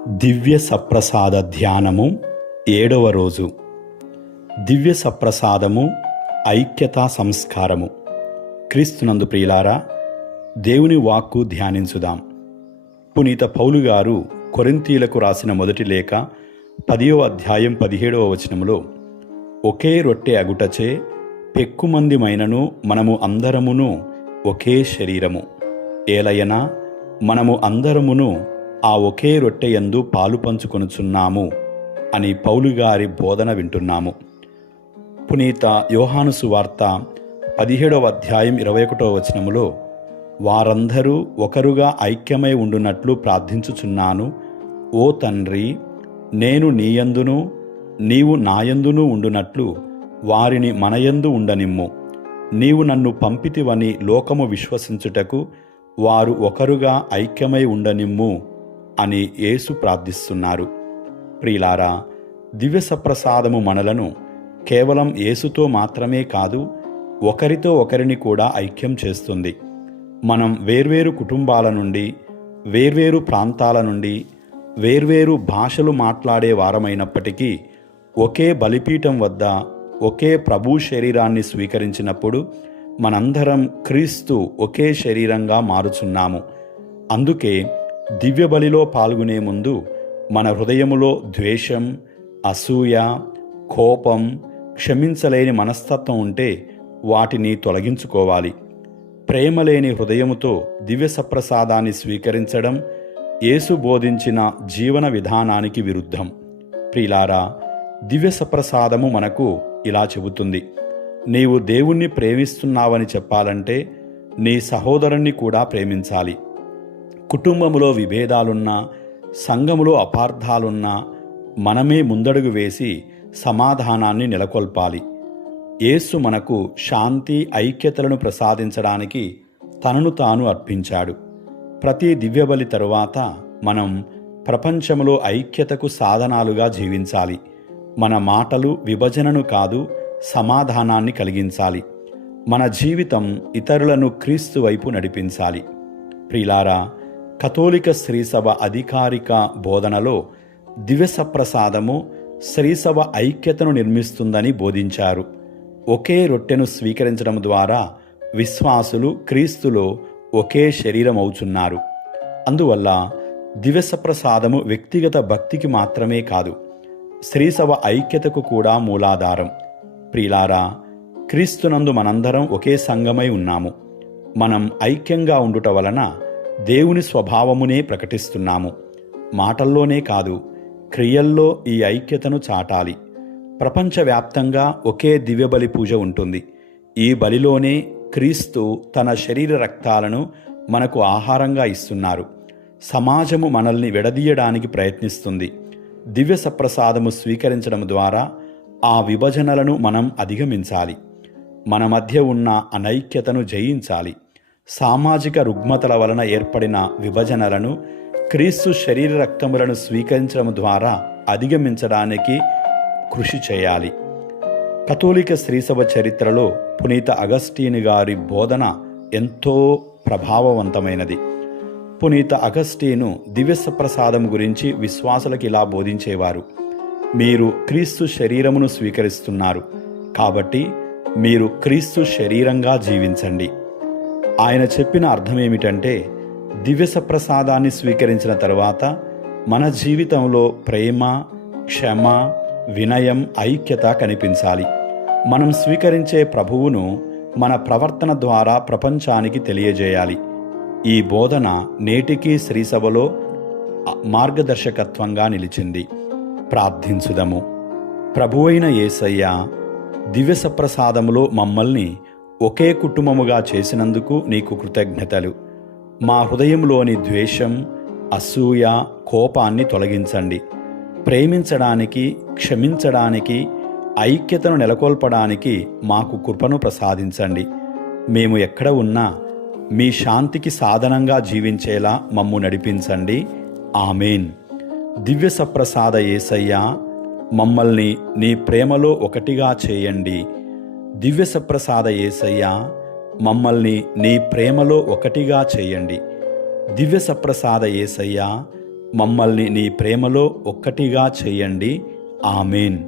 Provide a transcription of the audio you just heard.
దివ్య సప్రసాద ధ్యానము 7వ రోజు. దివ్య సప్రసాదము ఐక్యతా సంస్కారము. క్రీస్తునందు ప్రియులారా, దేవుని వాక్కు ధ్యానించుదాం. పునీత పౌలు గారు కొరింథీయులకు రాసిన మొదటి లేఖ 10వ అధ్యాయం 17వ వచనములో, ఒకే రొట్టె అగుటచే పెక్కుమందిమైనను మనము అందరమును ఒకే శరీరము, ఏలయనా మనము అందరమును ఆ ఒకే రొట్టెయందు పాలు పంచుకొనుచున్నాము అని పౌలు గారి బోధన వింటున్నాము. పునీత యోహాను సువార్త 17వ అధ్యాయం 21వ వచనములో, వారందరూ ఒకరుగా ఐక్యమై ఉండునట్లు ప్రార్థించుచున్నాను. ఓ తండ్రి, నేను నీయందును నీవు నాయందును ఉండునట్లు వారిని మనయందు ఉండనిమ్ము. నీవు నన్ను పంపితివని లోకము విశ్వసించుటకు వారు ఒకరుగా ఐక్యమై ఉండనిమ్ము అని యేసు ప్రార్థిస్తున్నారు. ప్రియులారా, దివ్య సప్రసాదము మనలను కేవలం యేసుతో మాత్రమే కాదు, ఒకరితో ఒకరిని కూడా ఐక్యం చేస్తుంది. మనం వేర్వేరు కుటుంబాల నుండి, వేర్వేరు ప్రాంతాల నుండి, వేర్వేరు భాషలు మాట్లాడే వారమైనప్పటికీ ఒకే బలిపీఠం వద్ద ఒకే ప్రభు శరీరాన్ని స్వీకరించినప్పుడు మనందరం క్రీస్తు ఒకే శరీరంగా మారుచున్నాము. అందుకే దివ్య బలిలో పాల్గొనే ముందు మన హృదయములో ద్వేషం, అసూయ, కోపం, క్షమించలేని మనస్తత్వం ఉంటే వాటిని తొలగించుకోవాలి. ప్రేమలేని హృదయముతో దివ్య సప్రసాదాన్ని స్వీకరించడం యేసు బోధించిన జీవన విధానానికి విరుద్ధం. ప్రియులారా, దివ్య సప్రసాదము మనకు ఇలా చెబుతుంది: నీవు దేవుణ్ణి ప్రేమిస్తున్నావని చెప్పాలంటే నీ సహోదరుణ్ణి కూడా ప్రేమించాలి. కుటుంబములో విభేదాలున్నా, సంఘములో అపార్థాలున్నా మనమే ముందడుగు వేసి సమాధానాన్ని నెలకొల్పాలి. యేసు మనకు శాంతి, ఐక్యతలను ప్రసాదించడానికి తనను తాను అర్పించాడు. ప్రతి దివ్యబలి తరువాత మనం ప్రపంచంలో ఐక్యతకు సాధనాలుగా జీవించాలి. మన మాటలు విభజనను కాదు, సమాధానాన్ని కలిగించాలి. మన జీవితం ఇతరులను క్రీస్తు వైపు నడిపించాలి. ప్రియులారా, కథోలిక శ్రీసభ అధికారిక బోధనలో దివ్య సప్రసాదము శ్రీసభ ఐక్యతను నిర్మిస్తుందని బోధించారు. ఒకే రొట్టెను స్వీకరించడం ద్వారా విశ్వాసులు క్రీస్తులో ఒకే శరీరం అవుచున్నారు. అందువల్ల దివ్య సప్రసాదము వ్యక్తిగత భక్తికి మాత్రమే కాదు, శ్రీసభ ఐక్యతకు కూడా మూలాధారం. ప్రియులారా, క్రీస్తునందు మనందరం ఒకే సంఘమై ఉన్నాము. మనం ఐక్యంగా ఉండుట వలన దేవుని స్వభావమునే ప్రకటిస్తున్నాము. మాటల్లోనే కాదు, క్రియల్లో ఈ ఐక్యతను చాటాలి. ప్రపంచవ్యాప్తంగా ఒకే దివ్యబలి పూజ ఉంటుంది. ఈ బలిలోనే క్రీస్తు తన శరీర రక్తాలను మనకు ఆహారంగా ఇస్తున్నారు. సమాజము మనల్ని విడదీయడానికి ప్రయత్నిస్తుంది. దివ్య సప్రసాదము స్వీకరించడం ద్వారా ఆ విభజనలను మనం అధిగమించాలి. మన మధ్య ఉన్న అనైక్యతను జయించాలి. సామాజిక రుగ్మతల వలన ఏర్పడిన విభజనలను క్రీస్తు శరీర రక్తములను స్వీకరించడం ద్వారా అధిగమించడానికి కృషి చేయాలి. కథోలిక శ్రీసభ చరిత్రలో పునీత అగస్టీను గారి బోధన ఎంతో ప్రభావవంతమైనది. పునీత అగస్టీను దివ్య సప్రసాదం గురించి విశ్వాసులకు ఇలా బోధించేవారు: మీరు క్రీస్తు శరీరమును స్వీకరిస్తున్నారు కాబట్టి మీరు క్రీస్తు శరీరంగా జీవించండి. ఆయన చెప్పిన అర్థమేమిటంటే, దివ్య సప్రసాదాన్ని స్వీకరించిన తరువాత మన జీవితంలో ప్రేమ, క్షమ, వినయం, ఐక్యత కనిపించాలి. మనం స్వీకరించే ప్రభువును మన ప్రవర్తన ద్వారా ప్రపంచానికి తెలియజేయాలి. ఈ బోధన నేటికీ శ్రీసభలో మార్గదర్శకత్వంగా నిలిచింది. ప్రార్థించుదము. ప్రభువైన యేసయ్య, దివ్య సప్రసాదములో మమ్మల్ని ఒకే కుటుంబముగా చేసినందుకు నీకు కృతజ్ఞతలు. మా హృదయంలోని ద్వేషం, అసూయ, కోపాన్ని తొలగించండి. ప్రేమించడానికి, క్షమించడానికి, ఐక్యతను నెలకొల్పడానికి మాకు కృపను ప్రసాదించండి. మేము ఎక్కడ ఉన్నా మీ శాంతికి సాధనంగా జీవించేలా మమ్ము నడిపించండి. ఆమేన్. దివ్య సప్రసాద యేసయ్యా, మమ్మల్ని నీ ప్రేమలో ఒకటిగా చేయండి. దివ్య సప్రసాద యేసయ్యా, మమ్మల్ని నీ ప్రేమలో ఒకటిగా చేయండి. దివ్య సప్రసాద యేసయ్యా, మమ్మల్ని నీ ప్రేమలో ఒక్కటిగా చేయండి. ఆమేన్.